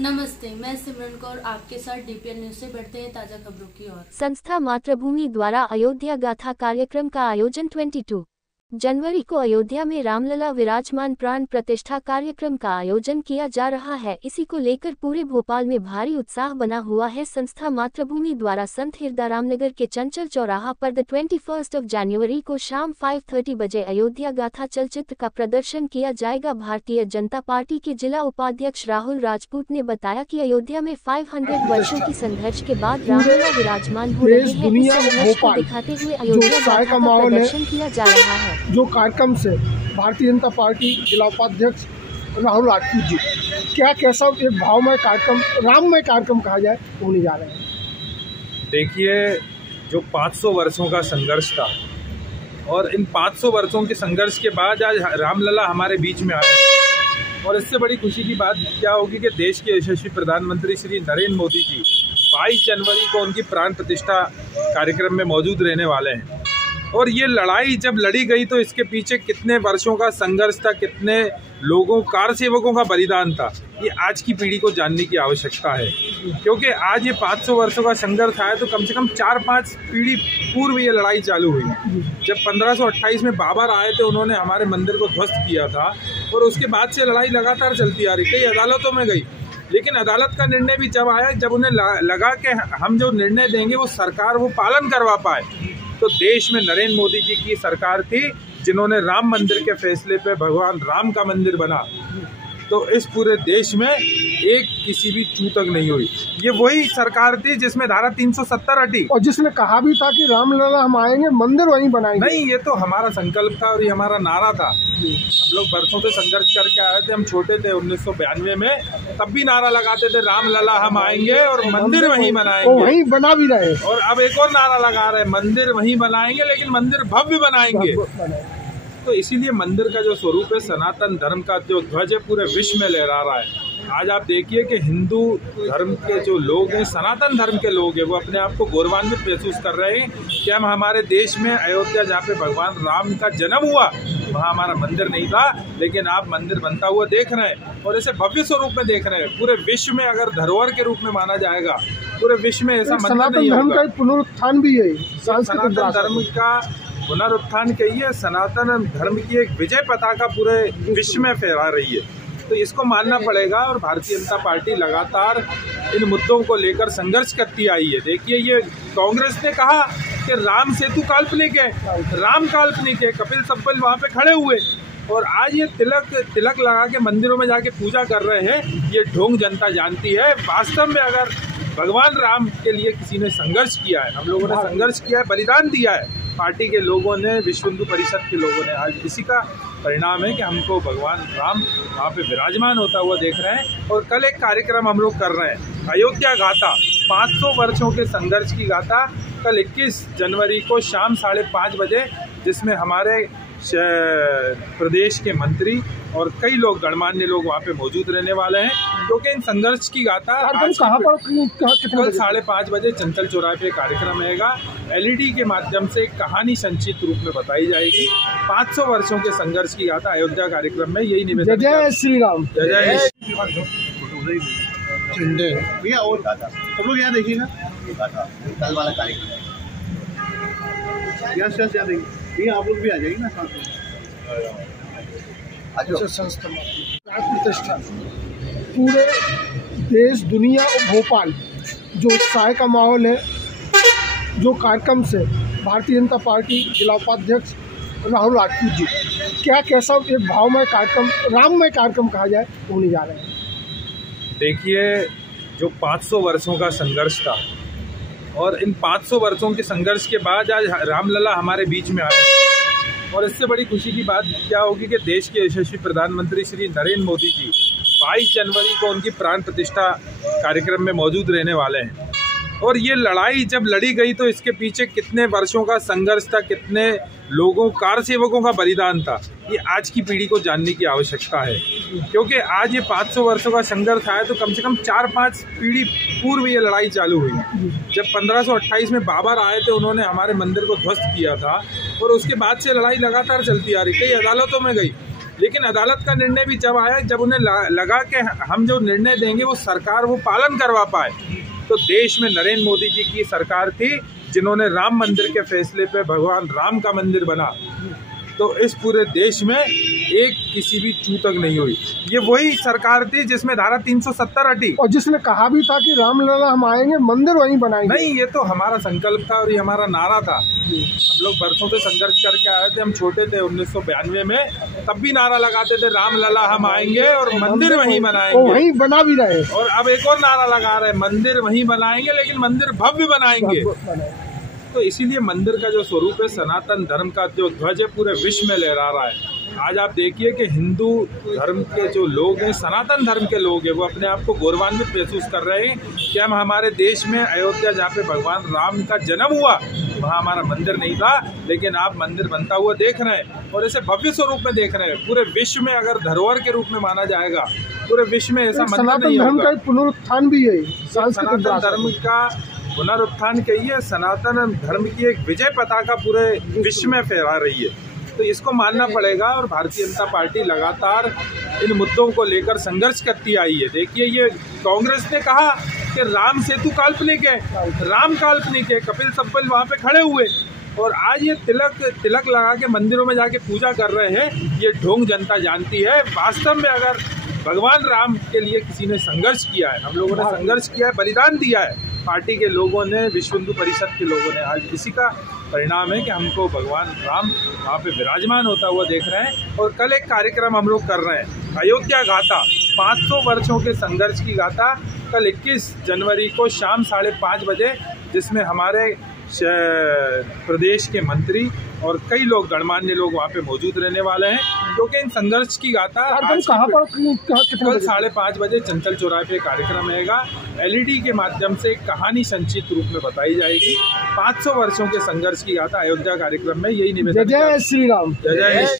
नमस्ते, मैं सिमरन कौर आपके साथ डीपीएल न्यूज से बढ़ते हैं ताजा खबरों की ओर। संस्था मातृभूमि द्वारा अयोध्या गाथा कार्यक्रम का आयोजन 22 जनवरी को अयोध्या में रामलला विराजमान प्राण प्रतिष्ठा कार्यक्रम का आयोजन किया जा रहा है। इसी को लेकर पूरे भोपाल में भारी उत्साह बना हुआ है। संस्था मातृभूमि द्वारा संत हिरदारामनगर के चंचल चौराहा पर 21 जनवरी को शाम 5:30 बजे अयोध्या गाथा चलचित्र का प्रदर्शन किया जाएगा। भारतीय जनता पार्टी के जिला उपाध्यक्ष राहुल राजपूत ने बताया कि अयोध्या में 500 वर्षों की संघर्ष के बाद रामलला विराजमान हो रहे हैं। इस संघर्ष को दिखाते हुए अयोध्या गाथा का प्रदर्शन किया जा रहा है। जो कार्यक्रम से भारतीय जनता पार्टी जिला उपाध्यक्ष राहुल राजपूत जी क्या कैसा एक भावमय कार्यक्रम, राममय कार्यक्रम कहा जाए, होने जा रहे हैं। देखिए, जो 500 वर्षों का संघर्ष था और इन 500 वर्षों के संघर्ष के बाद आज रामलला हमारे बीच में आए और इससे बड़ी खुशी की बात क्या होगी कि देश के यशस्वी प्रधानमंत्री श्री नरेंद्र मोदी जी 22 जनवरी को उनकी प्राण प्रतिष्ठा कार्यक्रम में मौजूद रहने वाले हैं। और ये लड़ाई जब लड़ी गई तो इसके पीछे कितने वर्षों का संघर्ष था, कितने लोगों, कार सेवकों का बलिदान था, ये आज की पीढ़ी को जानने की आवश्यकता है। क्योंकि आज ये 500 वर्षों का संघर्ष आया तो कम से कम 4-5 पीढ़ी पूर्व ये लड़ाई चालू हुई। जब 1528 में बाबर आए थे, उन्होंने हमारे मंदिर को ध्वस्त किया था और उसके बाद से लड़ाई लगातार चलती आ रही। कई अदालतों में गई, लेकिन अदालत का निर्णय भी जब आया, जब उन्हें लगा कि हम जो निर्णय देंगे वो सरकार वो पालन करवा पाए, तो देश में नरेंद्र मोदी जी की सरकार थी जिन्होंने राम मंदिर के फैसले पे भगवान राम का मंदिर बना। तो इस पूरे देश में एक किसी भी चूतक नहीं हुई। ये वही सरकार थी जिसमें धारा 370 हटी और जिसने कहा भी था कि रामलला हम आएंगे, मंदिर वहीं बनाएंगे। नहीं, ये तो हमारा संकल्प था और ये हमारा नारा था। हम लोग बरसों से संघर्ष करके आए थे। हम छोटे थे 1992 में, तब भी नारा लगाते थे रामलला हम आएंगे और मंदिर वहीं बनाएंगे, वहीं बना भी रहे। और अब एक और नारा लगा रहे हैं, मंदिर वहीं बनाएंगे लेकिन मंदिर भव्य बनाएंगे। तो इसीलिए मंदिर का जो स्वरूप है, सनातन धर्म का जो ध्वज है, पूरे विश्व में लहरा रहा है। आज आप देखिए कि हिंदू धर्म के जो लोग हैं, सनातन धर्म के लोग हैं, वो अपने आप को गौरवान्वित महसूस कर रहे हैं कि हम हमारे देश में अयोध्या, जहाँ पे भगवान राम का जन्म हुआ, वहाँ हमारा मंदिर नहीं था, लेकिन आप मंदिर बनता हुआ देख रहे हैं और इसे भव्य स्वरूप में देख रहे हैं। पूरे विश्व में अगर धरोहर के रूप में माना जाएगा, पूरे विश्व में ऐसा मंदिर नहीं होगा। सनातन धर्म का पुनरुत्थान भी है, सनातन धर्म का पुनरुत्थान कहिए, सनातन धर्म की एक विजय पताका पूरे विश्व में फहरा रही है। तो इसको मानना पड़ेगा और भारतीय जनता पार्टी लगातार इन मुद्दों को लेकर संघर्ष करती आई है। देखिए, ये कांग्रेस ने कहा कि राम सेतु काल्पनिक है, राम काल्पनिक है, कपिल सिब्बल वहाँ पे खड़े हुए और आज ये तिलक लगा के मंदिरों में जाके पूजा कर रहे हैं। ये ढोंग जनता जानती है। वास्तव में अगर भगवान राम के लिए किसी ने संघर्ष किया है, हम लोगों ने संघर्ष किया है, बलिदान दिया है, पार्टी के लोगों ने, विश्व हिंदू परिषद के लोगों ने, आज इसी का परिणाम है कि हमको भगवान राम वहाँ पे विराजमान होता हुआ देख रहे हैं। और कल एक कार्यक्रम हम लोग कर रहे हैं, अयोध्या गाथा, 500 वर्षों के संघर्ष की गाथा, कल 21 जनवरी को शाम 5:30 बजे, जिसमें हमारे प्रदेश के मंत्री और कई लोग, गणमान्य लोग वहाँ पे मौजूद रहने वाले हैं। क्योंकि इन संघर्ष की गाथा कल 5:30 बजे चंचल चौराहे पे कार्यक्रम रहेगा। LED के माध्यम से कहानी संक्षिप्त रूप में बताई जाएगी। 500 वर्षों के संघर्ष की गाथा अयोध्या कार्यक्रम में यही निवेदन। जय श्री राम, जय भैया। और सब लोग यहाँ देखिएगा, कल वाला कार्यक्रम यहाँ आप लोग भी आ जाइए ना साथ में। अच्छा, संस्था प्राण प्रतिष्ठा पूरे देश, दुनिया और भोपाल जो उत्साह का माहौल है, जो कार्यक्रम से भारतीय जनता पार्टी जिला उपाध्यक्ष राहुल राजपूत जी क्या कैसा एक भावमय कार्यक्रम, राममय कार्यक्रम कहा जाए, होने जा रहे हैं। देखिए, जो 500 वर्षों का संघर्ष था और इन 500 वर्षों के संघर्ष के बाद आज रामलला हमारे बीच में आए और इससे बड़ी खुशी की बात क्या होगी कि देश के यशस्वी प्रधानमंत्री श्री नरेंद्र मोदी जी 22 जनवरी को उनकी प्राण प्रतिष्ठा कार्यक्रम में मौजूद रहने वाले हैं। और ये लड़ाई जब लड़ी गई तो इसके पीछे कितने वर्षों का संघर्ष था, कितने लोगों, कार सेवकों का बलिदान था, ये आज की पीढ़ी को जानने की आवश्यकता है। क्योंकि आज ये 500 वर्षों का संघर्ष आया तो कम से कम 4-5 पीढ़ी पूर्व ये लड़ाई चालू हुई। जब 1528 में बाबर आए थे, उन्होंने हमारे मंदिर को ध्वस्त किया था और उसके बाद से लड़ाई लगातार चलती आ रही। कई अदालतों में गई, लेकिन अदालत का निर्णय भी जब आया, जब उन्हें लगा कि हम जो निर्णय देंगे वो सरकार वो पालन करवा पाए। तो देश में नरेंद्र मोदी जी की सरकार थी जिन्होंने राम मंदिर के फैसले पे भगवान राम का मंदिर बना। तो इस पूरे देश में एक किसी भी चूतक नहीं हुई। ये वही सरकार थी जिसमें धारा 370 हटी और जिसने कहा भी था कि रामलला हम आएंगे, मंदिर वहीं बनाएंगे। नहीं, ये तो हमारा संकल्प था और ये हमारा नारा था। हम लोग बरसों से संघर्ष करके आए थे। हम छोटे थे 1992 में, तब भी नारा लगाते थे रामलला हम आएंगे और मंदिर वहीं बनाएंगे, वहीं बना भी रहे। और अब एक और नारा लगा रहे हैं, मंदिर वहीं बनाएंगे लेकिन मंदिर भव्य बनाएंगे। तो इसीलिए मंदिर का जो स्वरूप है, सनातन धर्म का जो ध्वज है, पूरे विश्व में लहरा रहा है। आज आप देखिए कि हिंदू धर्म के जो लोग हैं, सनातन धर्म के लोग हैं, वो अपने आप को गौरवान्वित महसूस कर रहे हैं कि हम हमारे देश में अयोध्या, जहाँ पे भगवान राम का जन्म हुआ, वहाँ हमारा मंदिर नहीं था, लेकिन आप मंदिर बनता हुआ देख रहे हैं और इसे भव्य स्वरूप में देख रहे हैं। पूरे विश्व में अगर धरोहर के रूप में माना जाएगा, पूरे विश्व में ऐसा मंदिर नहीं होगा। सनातन धर्म का पुनरुत्थान भी है, सनातन धर्म का पुनरुत्थान कहिए, सनातन धर्म की एक विजय पताका पूरे विश्व में फहरा रही है। तो इसको मानना पड़ेगा और भारतीय जनता पार्टी लगातार इन मुद्दों को लेकर संघर्ष करती आई है। देखिए, ये कांग्रेस ने कहा कि राम सेतु काल्पनिक है, राम काल्पनिक है, कपिल सिब्बल वहाँ पे खड़े हुए, और आज ये तिलक लगा के मंदिरों में जाके पूजा कर रहे हैं। ये ढोंग जनता जानती है। वास्तव में अगर भगवान राम के लिए किसी ने संघर्ष किया है, हम लोगों ने संघर्ष किया है, बलिदान दिया है, पार्टी के लोगों ने, विश्व हिंदू परिषद के लोगों ने, आज इसी का परिणाम है कि हमको भगवान राम वहाँ पे विराजमान होता हुआ देख रहे हैं। और कल एक कार्यक्रम हम लोग कर रहे हैं, अयोध्या गाथा, 500 वर्षों के संघर्ष की गाथा, कल 21 जनवरी को शाम 5:30 बजे, जिसमें हमारे प्रदेश के मंत्री और कई लोग, गणमान्य लोग वहाँ पे मौजूद रहने वाले हैं, क्योंकि इन संघर्ष की गाथा कल 5:30 बजे चंचल चौराहे पे कार्यक्रम रहेगा। LED के माध्यम से कहानी संक्षिप्त रूप में बताई जाएगी। 500 वर्षों के संघर्ष की गाथा अयोध्या कार्यक्रम में, यही निवेदन। जय श्री राम। जय जय।